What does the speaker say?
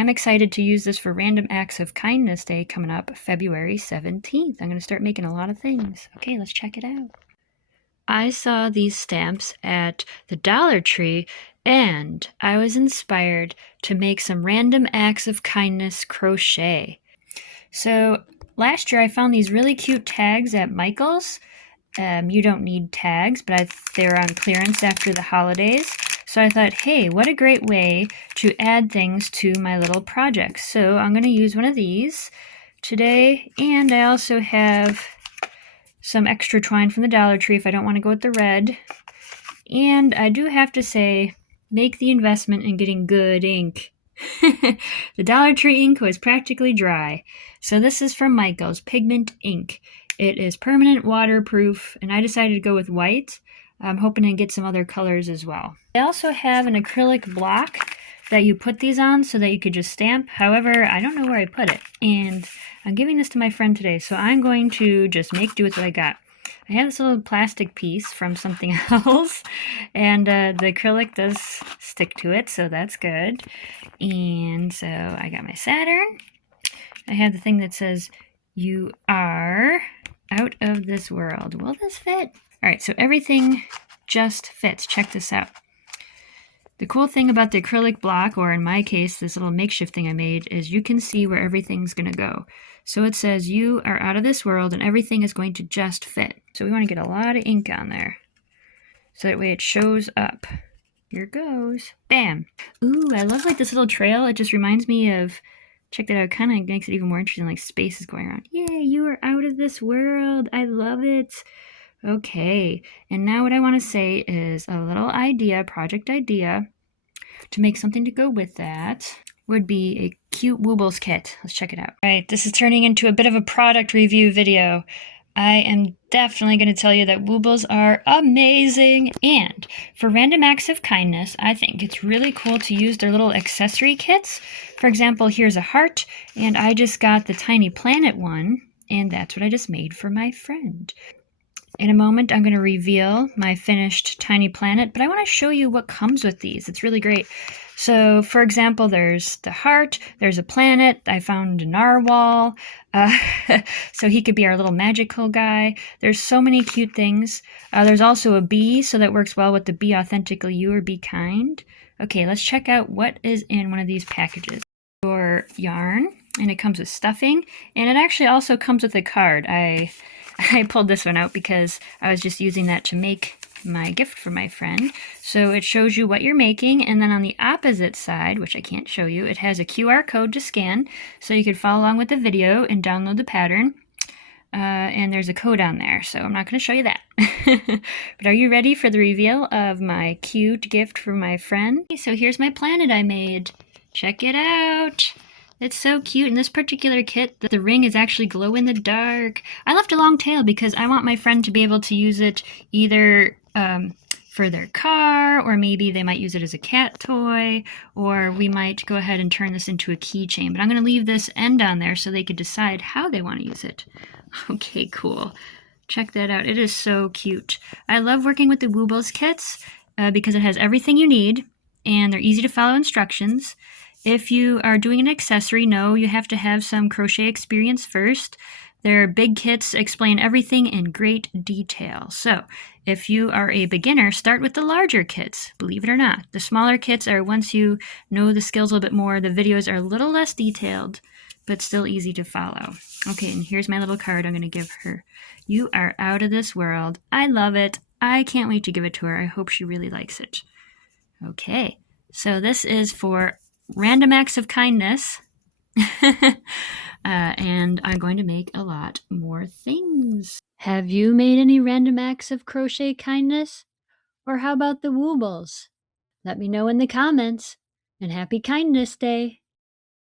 I'm excited to use this for Random Acts of Kindness Day coming up February 17th. I'm going to start making a lot of things. Okay, let's check it out. I saw these stamps at the Dollar Tree and I was inspired to make some Random Acts of Kindness crochet. So last year I found these really cute tags at Michael's. You don't need tags, but they were on clearance after the holidays. So I thought, hey, what a great way to add things to my little project. So I'm going to use one of these today, and I also have some extra twine from the Dollar Tree if I don't want to go with the red. And I do have to say, make the investment in getting good ink. The Dollar Tree ink was practically dry. So this is from Michael's Pigment Ink. It is permanent, waterproof, and I decided to go with white. I'm hoping to get some other colors as well. I also have an acrylic block that you put these on so that you could just stamp. However, I don't know where I put it, and I'm giving this to my friend today, so I'm going to just make do with what I got. I have this little plastic piece from something else, and the acrylic does stick to it, so that's good. And so I got my Saturn. I have the thing that says, "You are out of this world." Will this fit? All right, so everything just fits. Check this out. The cool thing about the acrylic block, or in my case, this little makeshift thing I made, is you can see where everything's going to go. So it says, "You are out of this world," and everything is going to just fit. So we want to get a lot of ink on there, so that way it shows up. Here goes. Bam! Ooh, I love like this little trail. It just reminds me of, check that out, it kind of makes it even more interesting, like space is going around. Yay, you are out of this world. I love it. Okay, and now what I want to say is a little idea, project idea, to make something to go with that would be a cute Woobles kit. Let's check it out. All right, this is turning into a bit of a product review video. I am definitely going to tell you that Woobles are amazing, and for Random Acts of Kindness, I think it's really cool to use their little accessory kits. For example, here's a heart, and I just got the Tiny Planet one, and that's what I just made for my friend. In a moment, I'm going to reveal my finished Tiny Planet, but I want to show you what comes with these. It's really great. So, for example, there's the heart, there's a planet, I found a narwhal, so he could be our little magical guy. There's so many cute things. There's also a bee, so that works well with the Be Authentically You or Be Kind. Okay, let's check out what is in one of these packages. Your yarn, and it comes with stuffing, and it actually also comes with a card. I pulled this one out because I was just using that to make my gift for my friend. So it shows you what you're making, and then on the opposite side, which I can't show you, it has a QR code to scan, so you could follow along with the video and download the pattern. And there's a code on there, so I'm not going to show you that. But are you ready for the reveal of my cute gift for my friend? So here's my planet I made. Check it out. It's so cute. In this particular kit, the ring is actually glow in the dark. I left a long tail because I want my friend to be able to use it either for their car, or maybe they might use it as a cat toy, or we might go ahead and turn this into a keychain. But I'm going to leave this end on there so they could decide how they want to use it. Okay, cool. Check that out. It is so cute. I love working with the Woobles kits because it has everything you need, and they're easy to follow instructions. If you are doing an accessory, no, you have to have some crochet experience first. Their big kits explain everything in great detail. So if you are a beginner, start with the larger kits, believe it or not. The smaller kits are, once you know the skills a little bit more, the videos are a little less detailed, but still easy to follow. Okay, and here's my little card I'm going to give her. You are out of this world. I love it. I can't wait to give it to her. I hope she really likes it. Okay, so this is for Random Acts of Kindness. And I'm going to make a lot more things. Have you made any random acts of crochet kindness? Or how about the Woobles? Let me know in the comments. And happy Kindness Day!